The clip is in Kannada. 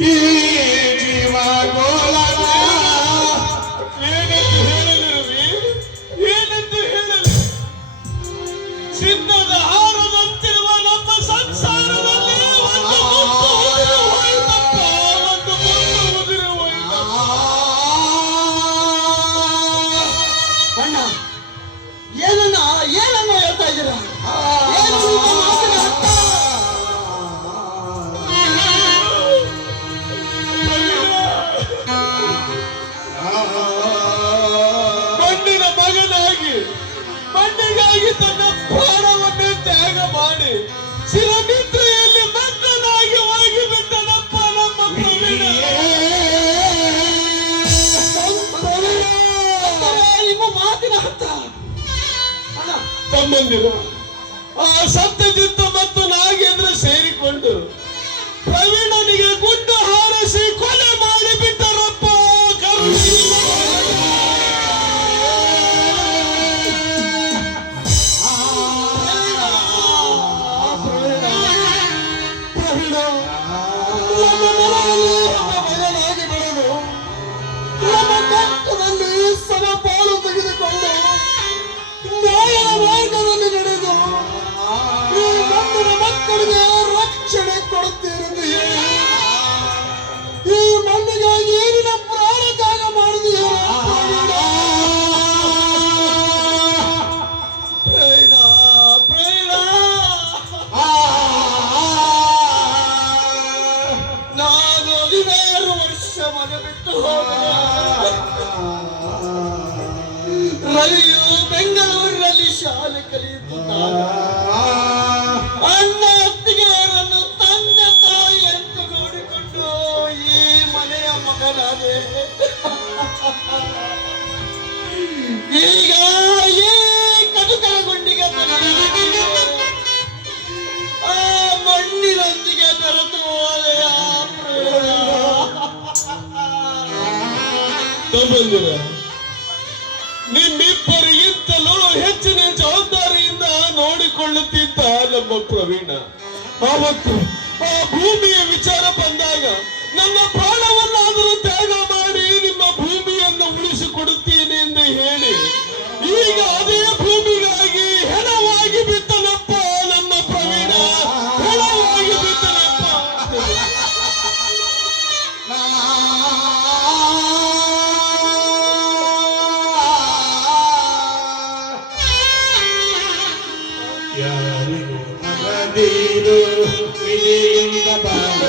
ಈ ಜೀವ ಗೋಳನ ಏನೆಂದು ಹೇಳಲಿರುವಿ, ಏನೆಂದು ಹೇಳಲಿ? ಚಿನ್ನದ ಹಾರದಂತಿರುವ ನಮ್ಮ ಸಂಸಾರದಲ್ಲಿ ಒಂದು ಮುತ್ತು ಉದುರಿ ಹೋಯಿತಪ್ಪ, ಒಂದು ಮುತ್ತು ಉದುರಿ ಹೋಯಿತಪ್ಪ. ಅಣ್ಣ, ಏನನ್ನ ಏನನ್ನ ಹೇಳ್ತಾ ಇದ್ದೀರಾ? ಏನು ನಿಮ್ಮ ಮಾತಿನ ಅರ್ಥ? ಮಣ್ಣಿನ ಮಗನಾಗಿ ಮಣ್ಣಿಗಾಗಿ ತನ್ನ ಪ್ರಾಣವನ್ನೇ ತ್ಯಾಗ ಮಾಡಿ ಶಿರನಿದ್ರೆಯಲ್ಲಿ ಮಗ್ನನಾಗಿ ಹೋಗಿಬಿಟ್ಟನಪ್ಪ ನಮ್ಮ ಪ್ರವೀಣ. ನಿಮ್ಮ ಮಾತಿನ ಅರ್ಥ? ಅಣ್ಣ, ತಮ್ಮಂದಿರು ಆ ಸತ್ಯಜಿತ್ತು ಮತ್ತು ನಾಗೇಂದ್ರ ಸೇರಿಕೊಂಡು ಪ್ರವೀಣನಿಗೆ ಗುಡ್ಡ ಹಾರಿಸಿ ಕೊಲೆ ಮಾಡಿಬಿಟ್ಟರಪ್ಪ. ಮಗನಾಗಿ ಬೆಳೆದು ನಮ್ಮ ಕಷ್ಟದಲ್ಲಿ ಸಮಪಾಲು ತೆಗೆದುಕೊಂಡು ನ್ಯಾಯದ ಮಾರ್ಗದಲ್ಲಿ ನಡೆದು ಈ ಮಣ್ಣಿನ ಮಕ್ಕಳಿಗೆ ರಕ್ಷಣೆ ಕೊಡುತ್ತೀರೆಂದು ಹೇಳಿ ಈ ಮಣ್ಣಿಗಾಗಿ ಏನಿನ ಪ್ರಾಣ ತ್ಯಾಗ ಮಾಡಿದೀರ ಪ್ರವೀಣ. ಪ್ರವೀಣ, ನಾನು 16 ವರ್ಷ ಮನೆ ಬಿಟ್ಟು ಹೋದ ರವಿಯು ಬೆಂಗಳೂರಿನಲ್ಲಿ ಶಾಲೆ ಕಲಿಯುತ್ತಿದ್ದಾಗ ಅಣ್ಣ ಅತ್ತಿಗೆಯರನ್ನು ತಂದೆ ತಾಯಿ ಅಂತ ನೋಡಿಕೊಂಡು ಈ ಮನೆಯ ಮಗನಾದೆ. ಈಗ ಈ ಕಟುಕರ ಗುಂಡಿಗೆ ಆ ಮಣ್ಣಿನೊಂದಿಗೆ ಬೆರೆತು ಹೋದೆಯ ತಮ್ಮಂದಿರ, ನಿಮ್ಮಿಬ್ಬರಿಗಿಂತಲೂ ಹೆಚ್ಚಿನ ಜವಾಬ್ದಾರಿಯಿಂದ ನೋಡಿಕೊಳ್ಳುತ್ತಿದ್ದ ನಮ್ಮ ಪ್ರವೀಣ ಆವತ್ತು ಆ ಭೂಮಿಯ ವಿಚಾರ ಬಂದಾಗ ನನ್ನ ಪ್ರಾಣವನ್ನಾದರೂ ತ್ಯಾಗ ಮಾಡಿ ನಿಮ್ಮ ಭೂಮಿಯನ್ನು ಉಳಿಸಿಕೊಡುತ್ತೀನಿ ಎಂದು ಹೇಳಿ ಈಗ ಅದೇ ಭೂಮಿಗಾಗಿ ಹೆಣವಾಗಿ ಬಿದ್ದನಪ್ಪ ನಮ್ಮ ಪ್ರವೀಣ, ಹೆಣವಾಗಿ ಬಿದ್ದನಪ್ಪ. ಯಾರಿಗೂ ಮಗದೀರು ವಿಧಿಯಿಂದ ಬಾಳ